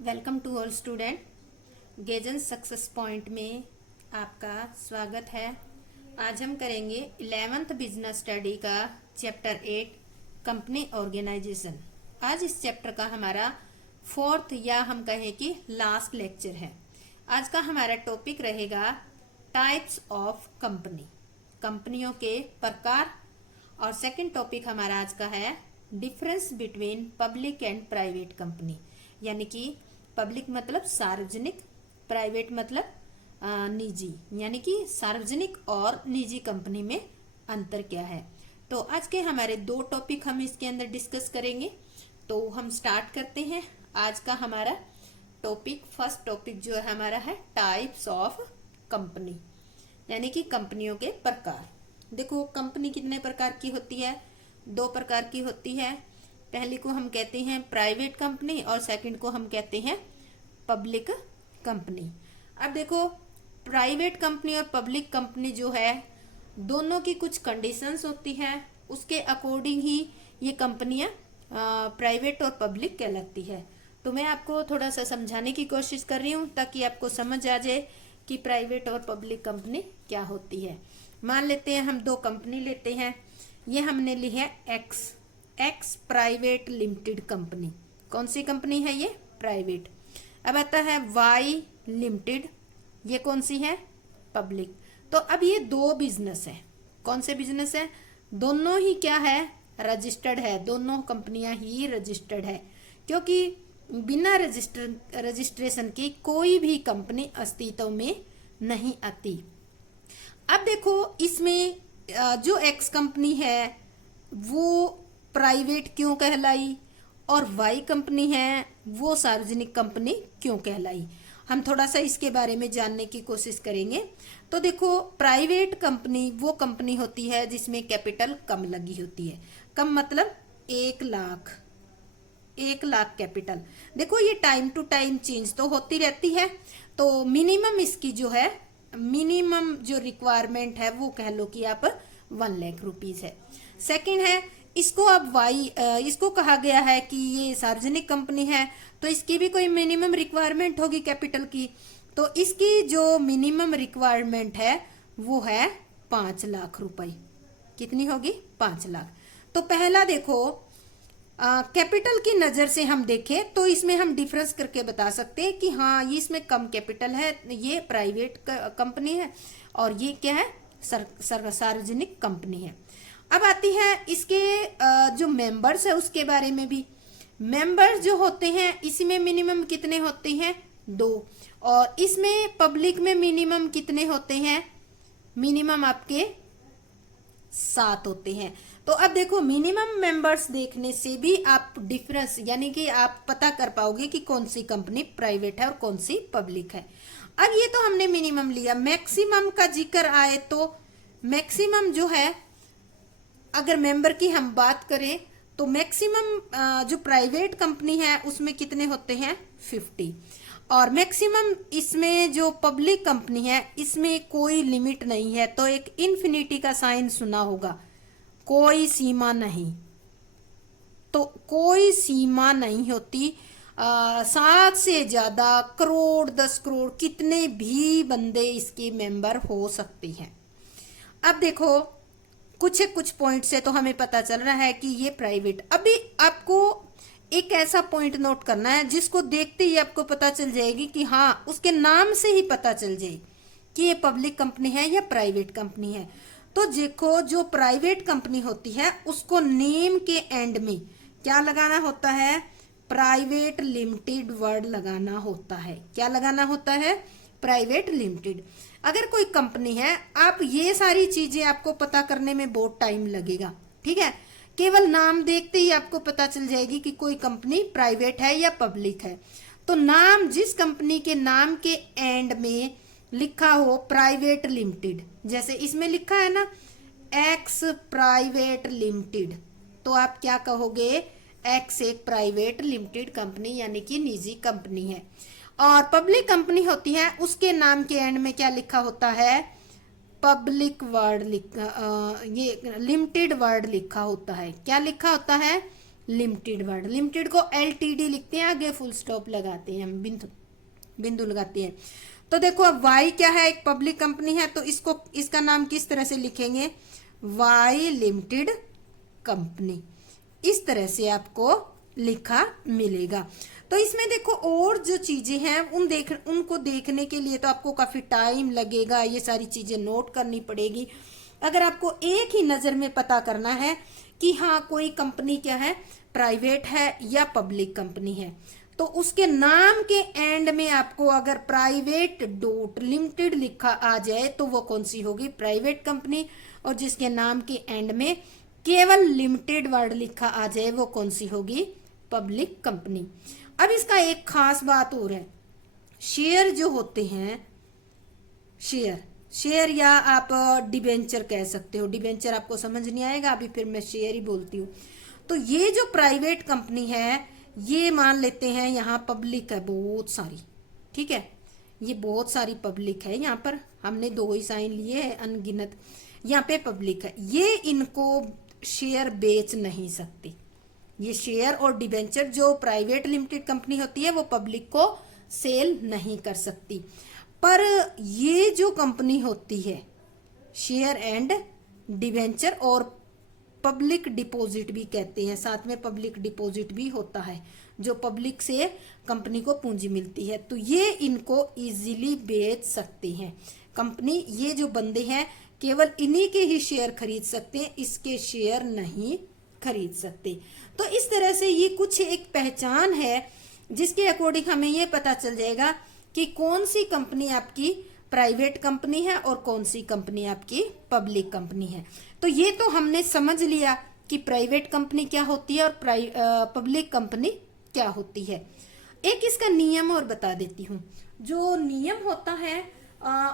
Welcome to all student. गेजन success point में आपका स्वागत है। आज हम करेंगे 11th बिजनेस स्टडी का चैप्टर 8 कंपनी ऑर्गेनाइजेशन। आज इस चैप्टर का हमारा फोर्थ या हम कहें कि लास्ट लेक्चर है। आज का हमारा टॉपिक रहेगा टाइप्स ऑफ कंपनी, कंपनियों के प्रकार। और सेकंड टॉपिक हमारा आज का है difference between public and private company, यानी कि पब्लिक मतलब सार्वजनिक, प्राइवेट मतलब निजी, यानी कि सार्वजनिक और निजी कंपनी में अंतर क्या है। तो आज के हमारे दो टॉपिक हम इसके अंदर डिस्कस करेंगे। तो हम स्टार्ट करते हैं। आज का हमारा टॉपिक, फर्स्ट टॉपिक जो है हमारा है टाइप्स ऑफ कंपनी, यानी कि कंपनियों के प्रकार। देखो, कंपनी कितने प्रकार की होती है? दो प्रकार की होती है। पहली को हम कहते हैं प्राइवेट कंपनी और सेकंड को हम कहते हैं पब्लिक कंपनी। अब देखो, प्राइवेट कंपनी और पब्लिक कंपनी जो है, दोनों की कुछ कंडीशंस होती है, उसके अकॉर्डिंग ही ये कंपनियां प्राइवेट और पब्लिक कहलाती है। तो मैं आपको थोड़ा सा समझाने की कोशिश कर रही हूँ ताकि आपको समझ आ जाए कि प्राइवेट और पब्लिक कंपनी क्या होती है। मान लेते हैं हम दो कंपनी लेते हैं। ये हमने ली है एक्स प्राइवेट लिमिटेड कंपनी। कौन सी कंपनी है ये? प्राइवेट। अब आता है वाई लिमिटेड, ये कौन सी है? पब्लिक। तो अब ये दो बिजनेस है। कौन से बिजनेस है? दोनों ही क्या है? रजिस्टर्ड है। दोनों कंपनियां ही रजिस्टर्ड है, क्योंकि बिना रजिस्ट्रेशन की कोई भी कंपनी अस्तित्व में नहीं आती। अब देखो, इसमें जो एक्स कंपनी है वो प्राइवेट क्यों कहलाई और वाई कंपनी है वो सार्वजनिक कंपनी क्यों कहलाई, हम थोड़ा सा इसके बारे में जानने की कोशिश करेंगे। तो देखो, प्राइवेट कंपनी वो कंपनी होती है जिसमें कैपिटल कम लगी होती है। कम मतलब 1 लाख कैपिटल। देखो, ये टाइम टू टाइम चेंज तो होती रहती है, तो मिनिमम इसकी जो है, मिनिमम जो रिक्वायरमेंट है वो कह लो कि आप 1 लाख रुपीज है। सेकंड है, इसको अब इसको कहा गया है कि ये सार्वजनिक कंपनी है, तो इसकी भी कोई मिनिमम रिक्वायरमेंट होगी कैपिटल की। तो इसकी जो मिनिमम रिक्वायरमेंट है वो है 5 लाख रुपए। कितनी होगी? 5 लाख। तो पहला देखो, कैपिटल की नजर से हम देखें तो इसमें हम डिफरेंस करके बता सकते हैं कि हाँ, ये इसमें कम कैपिटल है, ये प्राइवेट कंपनी है, और ये क्या है? सार्वजनिक कंपनी है। अब आती है इसके जो मेंबर्स है उसके बारे में भी। मेंबर्स जो होते हैं इसमें मिनिमम कितने होते हैं? 2। और इसमें पब्लिक में मिनिमम कितने होते हैं? मिनिमम आपके 7 होते हैं। तो अब देखो, मिनिमम मेंबर्स देखने से भी आप डिफरेंस, यानी कि आप पता कर पाओगे कि कौन सी कंपनी प्राइवेट है और कौन सी पब्लिक है। अब ये तो हमने मिनिमम लिया। मैक्सिमम का जिक्र आए तो मैक्सिमम जो है, अगर मेंबर की हम बात करें तो मैक्सिमम जो प्राइवेट कंपनी है उसमें कितने होते हैं? 50। और मैक्सिमम इसमें जो पब्लिक कंपनी है इसमें कोई लिमिट नहीं है। तो एक इन्फिनिटी का साइन सुना होगा, कोई सीमा नहीं। तो कोई सीमा नहीं होती। 7 से ज्यादा, करोड़, 10 करोड़, कितने भी बंदे इसके मेंबर हो सकते हैं। अब देखो, कुछ पॉइंट से तो हमें पता चल रहा है कि ये प्राइवेट। अभी आपको एक ऐसा पॉइंट नोट करना है जिसको देखते ही आपको पता चल जाएगी कि हाँ, उसके नाम से ही पता चल जाए कि ये पब्लिक कंपनी है या प्राइवेट कंपनी है। तो देखो, जो प्राइवेट कंपनी होती है उसको नेम के एंड में क्या लगाना होता है? प्राइवेट लिमिटेड वर्ड लगाना होता है। क्या लगाना होता है? Private limited. अगर कोई कंपनी है, आप ये सारी चीजें आपको पता करने में बहुत टाइम लगेगा, ठीक है? केवल नाम देखते ही आपको पता चल जाएगी कि कोई कंपनी प्राइवेट है या पब्लिक है। तो नाम, जिस कंपनी के नाम के एंड में लिखा हो प्राइवेट लिमिटेड, जैसे इसमें लिखा है ना एक्स प्राइवेट लिमिटेड, तो आप क्या कहोगे? एक्स एक प्राइवेट लिमिटेड कंपनी, यानी कि निजी कंपनी है। और पब्लिक कंपनी होती है, उसके नाम के एंड में क्या लिखा होता है? पब्लिक वर्ड ये लिमिटेड वर्ड लिखा होता है। क्या लिखा होता है? लिमिटेड वर्ड, लिमिटेड को LTD लिखते हैं, आगे फुल स्टॉप लगाते हैं, हम बिंदु लगाते हैं। तो देखो अब वाई क्या है, एक पब्लिक कंपनी है, तो इसका नाम किस तरह से लिखेंगे, वाई लिमिटेड कंपनी, इस तरह से आपको लिखा मिलेगा। तो इसमें देखो और जो चीजें हैं उनको देखने के लिए तो आपको काफी टाइम लगेगा, ये सारी चीजें नोट करनी पड़ेगी। अगर आपको एक ही नजर में पता करना है कि हाँ कोई कंपनी क्या है, प्राइवेट है या पब्लिक कंपनी है, तो उसके नाम के एंड में आपको अगर प्राइवेट डॉट लिमिटेड लिखा आ जाए तो वो कौन सी होगी, प्राइवेट कंपनी, और जिसके नाम के एंड में केवल लिमिटेड वर्ड लिखा आ जाए वो कौन सी होगी, पब्लिक कंपनी। अब इसका एक खास बात और है, शेयर जो होते हैं, शेयर या आप डिबेंचर कह सकते हो, डिबेंचर आपको समझ नहीं आएगा अभी, फिर मैं शेयर ही बोलती हूँ। तो ये जो प्राइवेट कंपनी है, ये मान लेते हैं यहाँ पब्लिक है बहुत सारी, ठीक है, ये बहुत सारी पब्लिक है, यहाँ पर हमने 2 ही साइन लिए हैं अनगिनत, यहाँ पे पब्लिक है, ये इनको शेयर बेच नहीं सकती। ये शेयर और डिबेंचर जो प्राइवेट लिमिटेड कंपनी होती है वो पब्लिक को सेल नहीं कर सकती। पर ये जो कंपनी होती है शेयर एंड डिबेंचर, और पब्लिक डिपॉजिट भी कहते हैं, साथ में पब्लिक डिपॉजिट भी होता है, जो पब्लिक से कंपनी को पूंजी मिलती है, तो ये इनको इजीली बेच सकते हैं कंपनी। ये जो बंदे हैं केवल इन्हीं के ही शेयर खरीद सकते हैं, इसके शेयर नहीं खरीद सकते। तो इस तरह से ये कुछ एक पहचान है जिसके अकॉर्डिंग हमें ये पता चल जाएगा कि कौन सी कंपनी आपकी प्राइवेट कंपनी है और कौन सी कंपनी आपकी पब्लिक कंपनी है। तो ये तो हमने समझ लिया कि प्राइवेट कंपनी क्या होती है और पब्लिक कंपनी क्या होती है। एक इसका नियम और बता देती हूँ। जो नियम होता है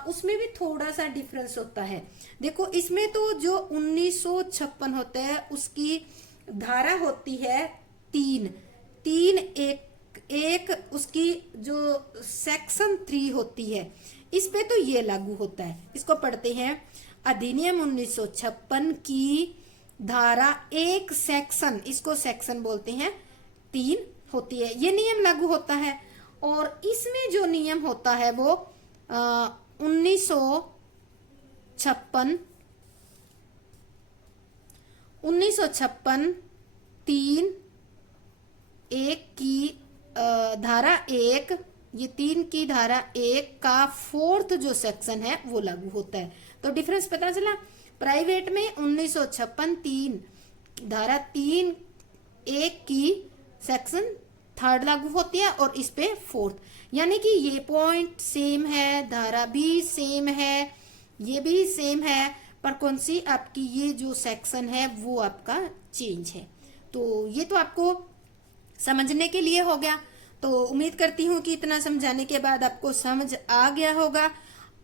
उसमें भी थोड़ा सा डिफरेंस होता है। देखो इसमें तो जो 1956 होता है उसकी धारा होती है 3 एक उसकी जो सेक्शन 3 होती है इस पे तो ये लागू होता है। इसको पढ़ते हैं, अधिनियम 1956 की धारा 1 सेक्शन, इसको सेक्शन बोलते हैं, 3 होती है, ये नियम लागू होता है। और इसमें जो नियम होता है वो 1956 3 1 की धारा 1, ये 3 की धारा 1 का 4th जो सेक्शन है वो लागू होता है। तो डिफरेंस पता चला। प्राइवेट में 1956 3 धारा 3 1 की सेक्शन 3rd लागू होती है और इस पे 4th, यानी कि ये पॉइंट सेम है, धारा भी सेम है, ये भी सेम है, पर कौन सी आपकी ये जो सेक्शन है वो आपका चेंज है। तो ये तो आपको समझने के लिए हो गया। तो उम्मीद करती हूँ कि इतना समझाने के बाद आपको समझ आ गया होगा।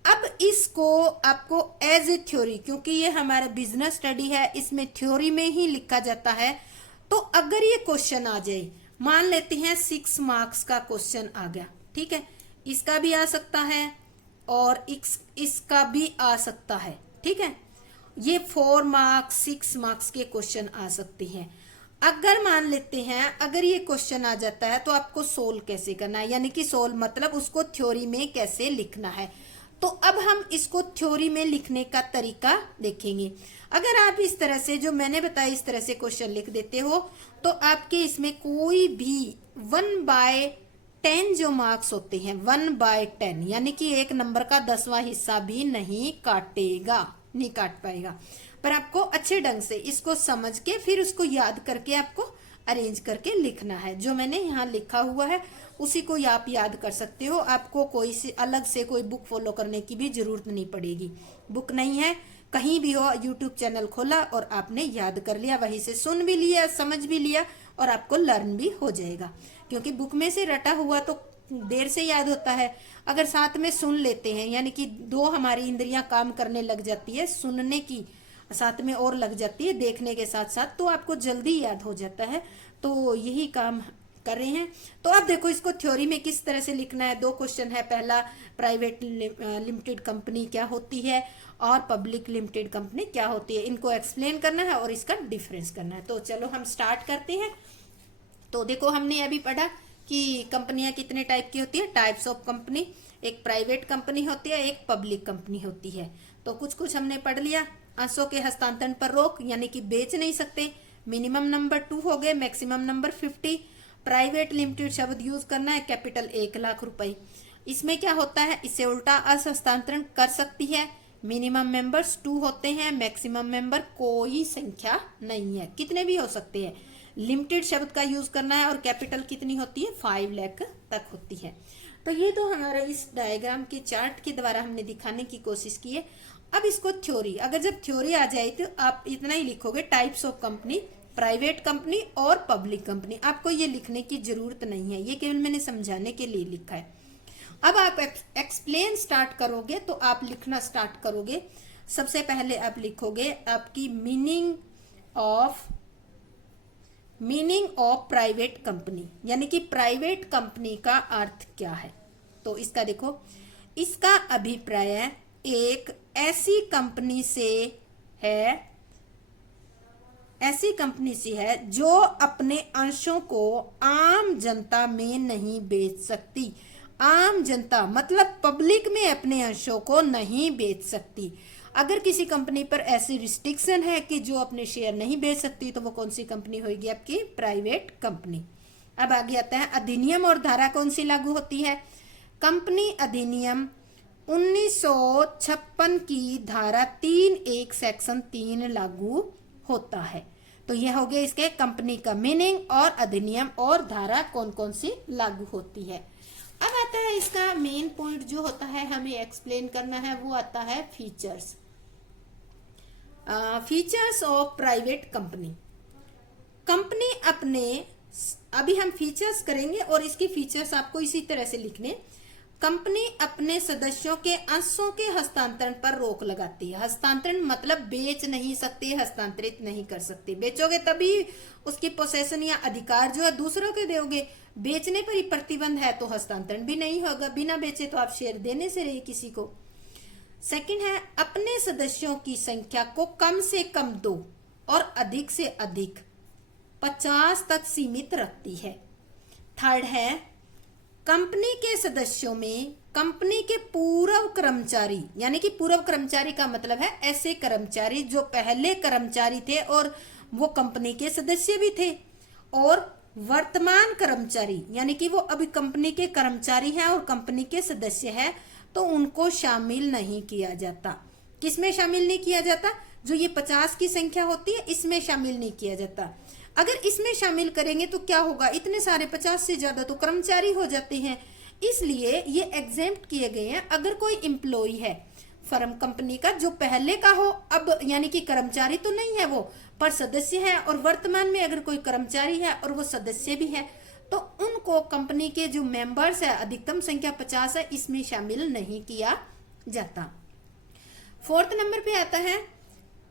अब इसको आपको एज ए थ्योरी, क्योंकि ये हमारा बिजनेस स्टडी है, इसमें थ्योरी में ही लिखा जाता है। तो अगर ये क्वेश्चन आ जाए, मान लेते हैं 6 मार्क्स का क्वेश्चन आ गया, ठीक है, इसका भी आ सकता है और इसका भी आ सकता है, ठीक है, ये 4 मार्क्स 6 मार्क्स के क्वेश्चन आ सकते हैं। अगर मान लेते हैं अगर ये क्वेश्चन आ जाता है तो आपको सोल्व कैसे करना है, यानी कि सोल्व मतलब उसको थ्योरी में कैसे लिखना है। तो अब हम इसको थ्योरी में लिखने का तरीका देखेंगे। अगर आप इस तरह से जो मैंने बताया इस तरह से क्वेश्चन लिख देते हो तो आपके इसमें कोई भी 1/10 जो मार्क्स होते हैं 1/10, यानी कि एक नंबर का 10वां हिस्सा भी नहीं काट पाएगा। पर आपको अच्छे ढंग से इसको समझ के फिर उसको याद करके आपको अरेंज करके लिखना है। जो मैंने यहाँ लिखा हुआ है उसी को आप याद कर सकते हो। आपको कोई से अलग से कोई बुक फॉलो करने की भी जरूरत नहीं पड़ेगी। बुक नहीं है, कहीं भी हो, यूट्यूब चैनल खोला और आपने याद कर लिया, वहीं से सुन भी लिया, समझ भी लिया और आपको लर्न भी हो जाएगा। क्योंकि बुक में से रटा हुआ तो देर से याद होता है। अगर साथ में सुन लेते हैं, यानी कि 2 हमारी इंद्रियां काम करने लग जाती है, सुनने की साथ में और लग जाती है देखने के साथ साथ, तो आपको जल्दी याद हो जाता है। तो यही काम कर रहे हैं। तो अब देखो इसको थ्योरी में किस तरह से लिखना है। 2 क्वेश्चन है। पहला, प्राइवेट लिमिटेड कंपनी क्या होती है और पब्लिक लिमिटेड कंपनी क्या होती है, इनको एक्सप्लेन करना है और इसका डिफरेंस करना है। तो चलो हम स्टार्ट करते हैं। तो देखो हमने अभी पढ़ा कि कंपनियां कितने टाइप की होती है, टाइप्स ऑफ कंपनी। एक प्राइवेट कंपनी होती है, एक पब्लिक कंपनी होती है। तो कुछ कुछ हमने पढ़ लिया। अंशों के हस्तांतरण पर रोक, यानी कि बेच नहीं सकते। मिनिमम नंबर 2 हो गए, मैक्सिमम नंबर 50। प्राइवेट लिमिटेड शब्द यूज करना है, कैपिटल 1,00,000 रुपए। इसमें क्या होता है, इससे उल्टा अंश हस्तांतरण कर सकती है। मिनिमम मेंबर्स 2 होते हैं, मैक्सिमम मेंबर कोई संख्या नहीं है, कितने भी हो सकते हैं। लिमिटेड शब्द का यूज करना है और कैपिटल कितनी होती है, 5 लाख तक होती है। तो ये तो हमारा इस डायग्राम के चार्ट के द्वारा हमने दिखाने की कोशिश की है। अब इसको थ्योरी, अगर जब थ्योरी आ जाए तो आप इतना ही लिखोगे, types of company, private company और पब्लिक कंपनी। आपको ये लिखने की जरूरत नहीं है, ये केवल मैंने समझाने के लिए लिखा है। अब आप एक्सप्लेन स्टार्ट करोगे तो आप लिखना स्टार्ट करोगे। सबसे पहले आप लिखोगे आपकी मीनिंग ऑफ प्राइवेट कंपनी, यानी कि प्राइवेट कंपनी का अर्थ क्या है। तो इसका देखो, इसका अभिप्राय एक ऐसी कंपनी से है जो अपने अंशों को आम जनता में नहीं बेच सकती। आम जनता मतलब पब्लिक में अपने अंशों को नहीं बेच सकती। अगर किसी कंपनी पर ऐसी रिस्ट्रिक्शन है कि जो अपने शेयर नहीं बेच सकती, तो वो कौन सी कंपनी होगी, आपकी प्राइवेट कंपनी। अब आगे आता है अधिनियम और धारा कौन सी लागू होती है। कंपनी अधिनियम 1956 की धारा 3(1) सेक्शन 3 लागू होता है। तो यह हो गया इसके कंपनी का मीनिंग, और अधिनियम और धारा कौन कौन सी लागू होती है। अब आता है इसका मेन पॉइंट जो होता है हमें एक्सप्लेन करना है, वो आता है features. Features of private company. Company अपने, अभी हम फीचर्स करेंगे और इसके फीचर्स आपको इसी तरह से लिखने। कंपनी अपने सदस्यों के अंशों के हस्तांतरण पर रोक लगाती है। हस्तांतरण मतलब बेच नहीं सकती, हस्तांतरित नहीं कर सकती। बेचोगे तभी उसकी पोसेशन या अधिकार जो है दूसरों के दोगे। बेचने पर ही प्रतिबंध है तो हस्तांतरण भी नहीं होगा। बिना बेचे तो आप शेयर देने से रहिए किसी को। सेकंड है अपने सदस्यों की संख्या को कम से कम 2 और अधिक से अधिक 50 तक सीमित रखती है। थर्ड है कंपनी के सदस्यों में कंपनी के पूर्व कर्मचारी, यानी कि पूर्व कर्मचारी का मतलब है ऐसे कर्मचारी जो पहले कर्मचारी थे और वो कंपनी के सदस्य भी थे, और वर्तमान कर्मचारी यानी कि वो अभी कंपनी के कर्मचारी हैं और कंपनी के सदस्य हैं, तो उनको शामिल नहीं किया जाता। किसमें शामिल नहीं किया जाता, जो ये 50 की संख्या होती है इसमें शामिल नहीं किया जाता। अगर इसमें शामिल करेंगे तो क्या होगा, इतने सारे 50 से ज्यादा तो कर्मचारी हो जाते हैं, इसलिए ये एग्जेम्प्ट किए गए हैं। अगर कोई एम्प्लॉय है फर्म कंपनी का जो पहले का हो, अब यानी कि कर्मचारी तो नहीं है वो, पर सदस्य है, और वर्तमान में अगर कोई कर्मचारी है और वो सदस्य भी है, तो उनको कंपनी के जो मेंबर्स है, अधिकतम संख्या 50 है, इसमें शामिल नहीं किया जाता। फोर्थ नंबर पे आता है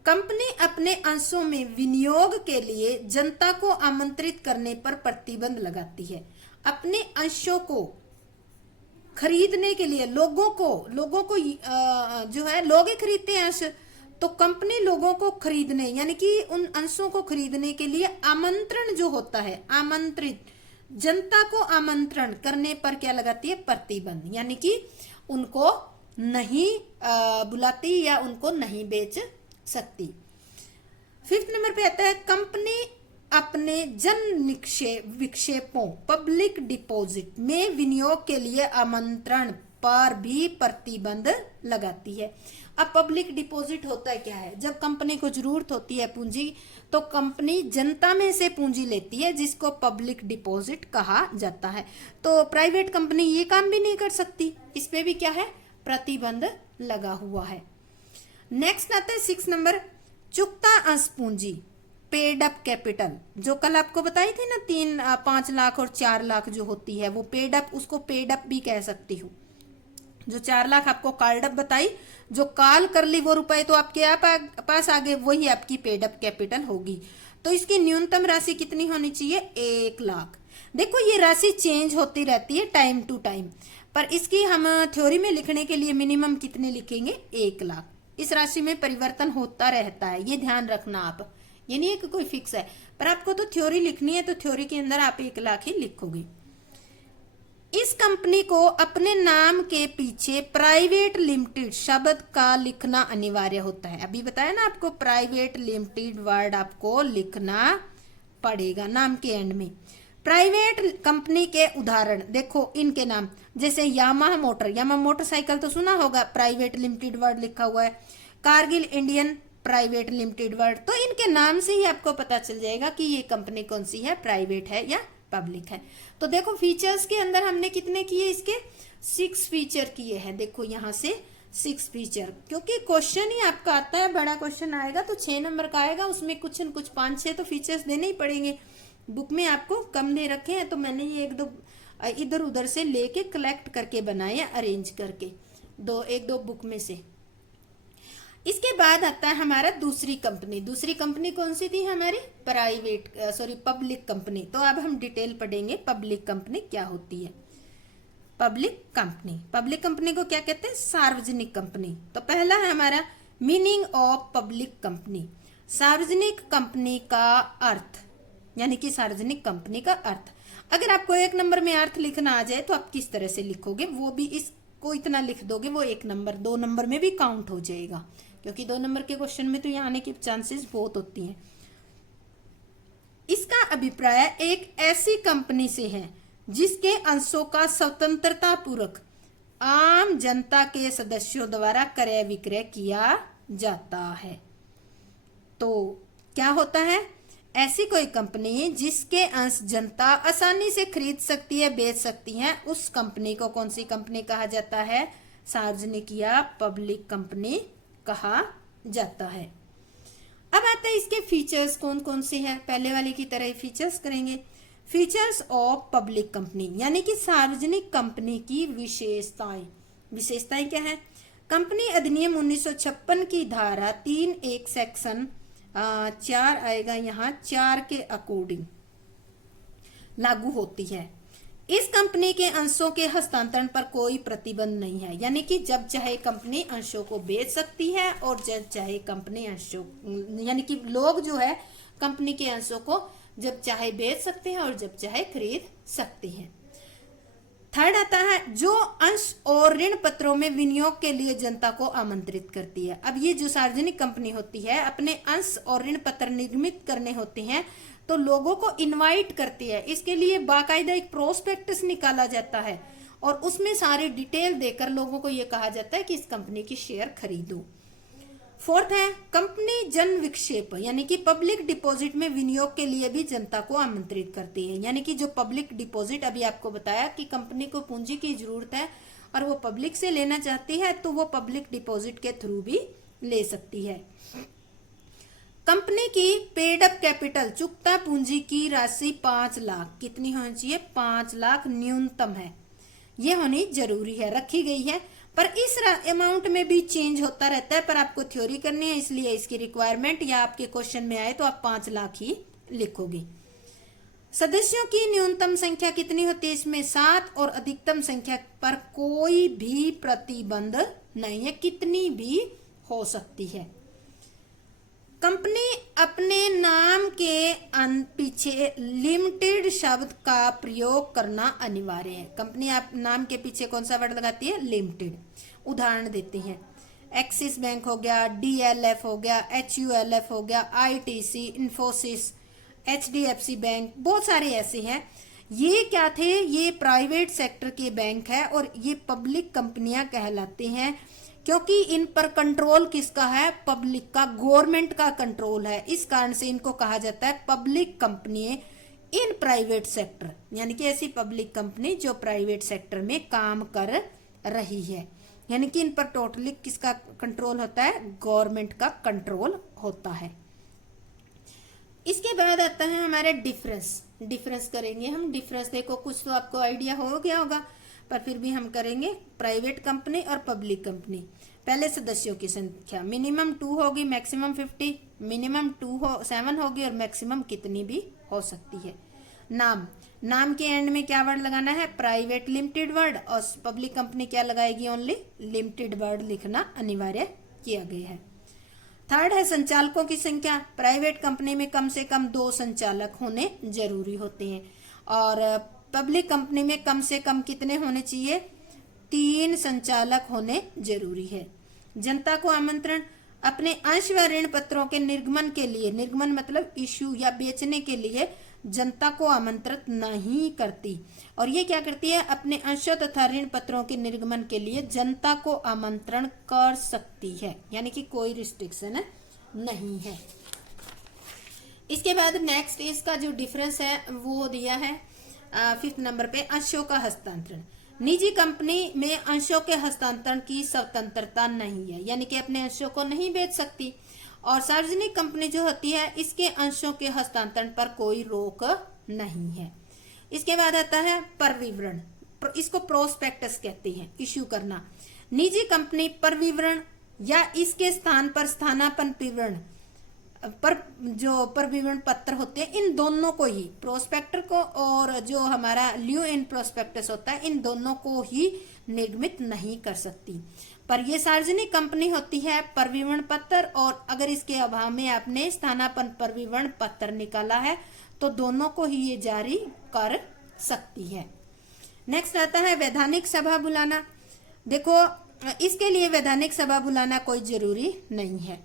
कंपनी अपने अंशों में विनियोग के लिए जनता को आमंत्रित करने पर प्रतिबंध लगाती है। अपने अंशों को खरीदने के लिए लोगों को जो है, लोग ही खरीदते हैं अंश, तो कंपनी लोगों को खरीदने यानी कि उन अंशों को खरीदने के लिए आमंत्रण जो होता है, आमंत्रित जनता को आमंत्रण करने पर क्या लगाती है, प्रतिबंध, यानी कि उनको नहीं बुलाती या उनको नहीं बेच सकती। फिफ्थ नंबर पे आता है कंपनी अपने जन विक्षेपों पब्लिक डिपॉजिट में विनियोग के लिए आमंत्रण पर भी प्रतिबंध लगाती है। अब पब्लिक डिपॉजिट होता है क्या है, जब कंपनी को जरूरत होती है पूंजी, तो कंपनी जनता में से पूंजी लेती है, जिसको पब्लिक डिपॉजिट कहा जाता है। तो प्राइवेट कंपनी ये काम भी नहीं कर सकती, इस पे भी क्या है, प्रतिबंध लगा हुआ है। नेक्स्ट आता है 6 नंबर, चुकता अंश पूंजी, पेड अप कैपिटल, जो कल आपको बताई थी ना 3, 5 लाख और 4 लाख जो होती है वो पेड अप, उसको पेड अप भी कह सकती हूँ। जो 4 लाख आपको कार्ड अप बताई, जो कॉल कर ली वो रुपए तो आपके पास आ गए, वही आपकी पेड अप कैपिटल होगी। तो इसकी न्यूनतम राशि कितनी होनी चाहिए, 1 लाख। देखो ये राशि चेंज होती रहती है टाइम टू टाइम, पर इसकी हम थ्योरी में लिखने के लिए मिनिमम कितने लिखेंगे, 1 लाख। इस राशि में परिवर्तन होता रहता है, ये ध्यान रखना आप, ये नहीं है कि कोई फिक्स है, पर आपको तो थ्योरी लिखनी है तो थ्योरी के अंदर आप 1 लाख ही लिखोगे। इस कंपनी को अपने नाम के पीछे प्राइवेट लिमिटेड शब्द का लिखना अनिवार्य होता है। अभी बताया ना आपको, प्राइवेट लिमिटेड वर्ड आपको लिखना पड़ेगा नाम के एंड में। प्राइवेट कंपनी के उदाहरण देखो, इनके नाम जैसे यामाहा मोटर, यामाहा मोटरसाइकिल तो सुना होगा, प्राइवेट लिमिटेड वर्ड लिखा हुआ है। Kargil Indian, private limited word. तो इनके नाम से ही आपको पता चल जाएगा कि ये कंपनी कौन सी है, प्राइवेट है या पब्लिक है। तो देखो फीचर्स के अंदर हमने कितने किए, इसके 6 फीचर किए हैं। देखो यहाँ से 6 फीचर, क्योंकि क्वेश्चन ही आपका आता है, बड़ा क्वेश्चन आएगा तो 6 नंबर का आएगा, उसमें कुछ न कुछ 5-6 तो फीचर्स देने ही पड़ेंगे। बुक में आपको कम दे रखे हैं तो मैंने ये 1-2 इधर उधर से लेके कलेक्ट करके बनाए, अरेंज करके 1-2 बुक में से। इसके बाद आता है हमारा दूसरी कंपनी। दूसरी कंपनी कौन सी थी हमारी, पब्लिक कंपनी। तो अब हम डिटेल पढ़ेंगे पब्लिक कंपनी क्या होती है। पब्लिक कंपनी को क्या कहते हैं, सार्वजनिक कंपनी। तो पहला है हमारा मीनिंग ऑफ पब्लिक कंपनी। सार्वजनिक कंपनी का अर्थ, यानी कि सार्वजनिक कंपनी का अर्थ। अगर आपको 1 नंबर में अर्थ लिखना आ जाए तो आप किस तरह से लिखोगे, वो भी इसको इतना लिख दोगे, वो 1 नंबर 2 नंबर में भी काउंट हो जाएगा, क्योंकि 2 नंबर के क्वेश्चन में तो यहाँ आने की चांसेस बहुत होती हैं। इसका अभिप्राय एक ऐसी कंपनी से है जिसके अंशों का स्वतंत्रता पूर्वक आम जनता के सदस्यों द्वारा क्रय विक्रय किया जाता है। तो क्या होता है, ऐसी कोई कंपनी जिसके अंश जनता आसानी से खरीद सकती है, बेच सकती है, उस कंपनी को कौन सी कंपनी कहा जाता है, सार्वजनिक या पब्लिक कंपनी कहा जाता है। अब आता है इसके फीचर्स कौन कौन से हैं, पहले वाले की तरह ही फीचर्स करेंगे। फीचर्स ऑफ पब्लिक कंपनी, यानी कि सार्वजनिक कंपनी की विशेषताएं। विशेषताएं क्या है, कंपनी अधिनियम 1956 की धारा 3(1) सेक्शन 4 आएगा, यहाँ 4 के अकॉर्डिंग लागू होती है। इस कंपनी के अंशों के हस्तांतरण पर कोई प्रतिबंध नहीं है, यानी कि जब चाहे कंपनी अंशों को बेच सकती है और जब चाहे कंपनी अंशों, यानी कि लोग जो है कंपनी के अंशों को जब चाहे बेच सकते हैं और जब चाहे खरीद सकते हैं। थर्ड आता है जो अंश और ऋण पत्रों में विनियोग के लिए जनता को आमंत्रित करती है। अब ये जो सार्वजनिक कंपनी होती है अपने अंश और ऋण पत्र निर्मित करने होते हैं तो लोगों को इनवाइट करती है। इसके लिए बाकायदा एक प्रोस्पेक्टस निकाला जाता है और उसमें सारी डिटेल देकर लोगों को ये कहा जाता है कि इस कंपनी की शेयर खरीदो। फोर्थ है कंपनी जन विक्षेप, यानी कि पब्लिक डिपॉजिट में विनियोग के लिए भी जनता को आमंत्रित करती है। यानी कि जो पब्लिक डिपॉजिट, अभी आपको बताया कि कंपनी को पूंजी की जरूरत है और वो पब्लिक से लेना चाहती है तो वो पब्लिक डिपॉजिट के थ्रू भी ले सकती है। कंपनी की पेड अप कैपिटल, चुकता पूंजी की राशि 5 लाख, कितनी होनी चाहिए, 5 लाख न्यूनतम है, ये होनी जरूरी है, रखी गई है। पर इस अमाउंट में भी चेंज होता रहता है, पर आपको थ्योरी करनी है इसलिए इसकी रिक्वायरमेंट या आपके क्वेश्चन में आए तो आप 5 लाख ही लिखोगे। सदस्यों की न्यूनतम संख्या कितनी होती है, इसमें 7 और अधिकतम संख्या पर कोई भी प्रतिबंध नहीं है, कितनी भी हो सकती है। कंपनी अपने नाम के पीछे लिमिटेड शब्द का प्रयोग करना अनिवार्य है। कंपनी आप नाम के पीछे कौन सा वर्ड लगाती है, लिमिटेड। उदाहरण देते हैं, एक्सिस बैंक हो गया, DLF हो गया, HULF हो गया, ITC, इन्फोसिस, HDFC बैंक, बहुत सारे ऐसे हैं। ये क्या थे, ये प्राइवेट सेक्टर के बैंक है और ये पब्लिक कंपनियां कहलाते हैं क्योंकि इन पर कंट्रोल किसका है, पब्लिक का, गवर्नमेंट का कंट्रोल है। इस कारण से इनको कहा जाता है public company in private sector, यानी कि ऐसी पब्लिक कंपनी जो प्राइवेट सेक्टर में काम कर रही है, यानी कि इन पर टोटली किसका कंट्रोल होता है, गवर्नमेंट का कंट्रोल होता है। इसके बाद आता है हमारे डिफरेंस करेंगे हम। डिफरेंस देखो कुछ तो आपको आइडिया हो गया होगा पर फिर भी हम करेंगे। प्राइवेट कंपनी और पब्लिक कंपनी, पहले सदस्यों की संख्या मिनिमम 2 होगी, मैक्सिमम 50, मिनिमम 7 होगी और मैक्सिमम कितनी भी हो सकती है। नाम के एंड में क्या वर्ड लगाना है, प्राइवेट लिमिटेड वर्ड, और पब्लिक कंपनी क्या लगाएगी, ओनली लिमिटेड वर्ड लिखना अनिवार्य किया गया है। थर्ड है संचालकों की संख्या। प्राइवेट कंपनी में कम से कम 2 संचालक होने जरूरी होते हैं और पब्लिक कंपनी में कम से कम कितने होने चाहिए? 3 संचालक होने जरूरी है। जनता को आमंत्रण। अपने अंश व ऋण पत्रों के निर्गमन के लिए, निर्गमन मतलब इश्यू या बेचने के लिए जनता को आमंत्रित नहीं करती। और ये क्या करती है? अपने अंशों तथा ऋण पत्रों के निर्गमन के लिए जनता को आमंत्रण कर सकती है, यानी कि कोई रिस्ट्रिक्शन नहीं है। इसके बाद नेक्स्ट इसका जो डिफरेंस है वो दिया है 5th नंबर पे, अंशों का हस्तांतरण। निजी कंपनी में अंशों के हस्तांतरण की स्वतंत्रता नहीं है, यानी कि अपने अंशों को नहीं बेच सकती। और सार्वजनिक कंपनी जो होती है इसके अंशों के हस्तांतरण पर कोई रोक नहीं है। इसके बाद आता है परविवरण, इसको प्रोस्पेक्टस कहते हैं, इश्यू करना। निजी कंपनी परविवरण या इसके स्थान पर स्थानापन्न विवरण पर जो परविवरण पत्र होते हैं, इन दोनों को ही, प्रोस्पेक्टर को और जो हमारा ल्यू इन प्रोस्पेक्टस होता है, इन दोनों को ही निर्गमित नहीं कर सकती। पर ये सार्वजनिक कंपनी होती है परविवरण पत्र, और अगर इसके अभाव में आपने स्थानापन्न परविवरण पत्र निकाला है तो दोनों को ही ये जारी कर सकती है। नेक्स्ट आता है वैधानिक सभा बुलाना। देखो, इसके लिए वैधानिक सभा बुलाना कोई जरूरी नहीं है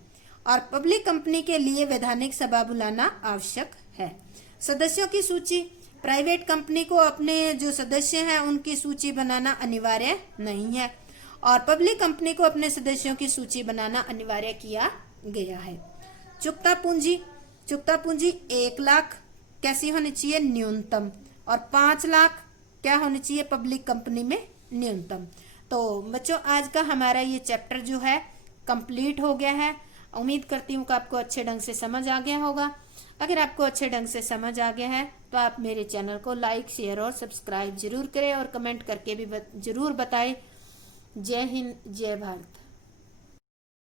और पब्लिक कंपनी के लिए वैधानिक सभा बुलाना आवश्यक है। सदस्यों की सूची। प्राइवेट कंपनी को अपने जो सदस्य हैं उनकी सूची बनाना अनिवार्य नहीं है और पब्लिक कंपनी को अपने सदस्यों की सूची बनाना अनिवार्य किया गया है। चुकता पूंजी। चुकता पूंजी 1 लाख कैसी होनी चाहिए? न्यूनतम। और 5 लाख क्या होनी चाहिए पब्लिक कंपनी में? न्यूनतम। तो बच्चों, आज का हमारा ये चैप्टर जो है कंप्लीट हो गया है। उम्मीद करती हूँ कि आपको अच्छे ढंग से समझ आ गया होगा। अगर आपको अच्छे ढंग से समझ आ गया है तो आप मेरे चैनल को लाइक, शेयर और सब्सक्राइब जरूर करें और कमेंट करके भी जरूर बताएं। जय हिंद, जय भारत।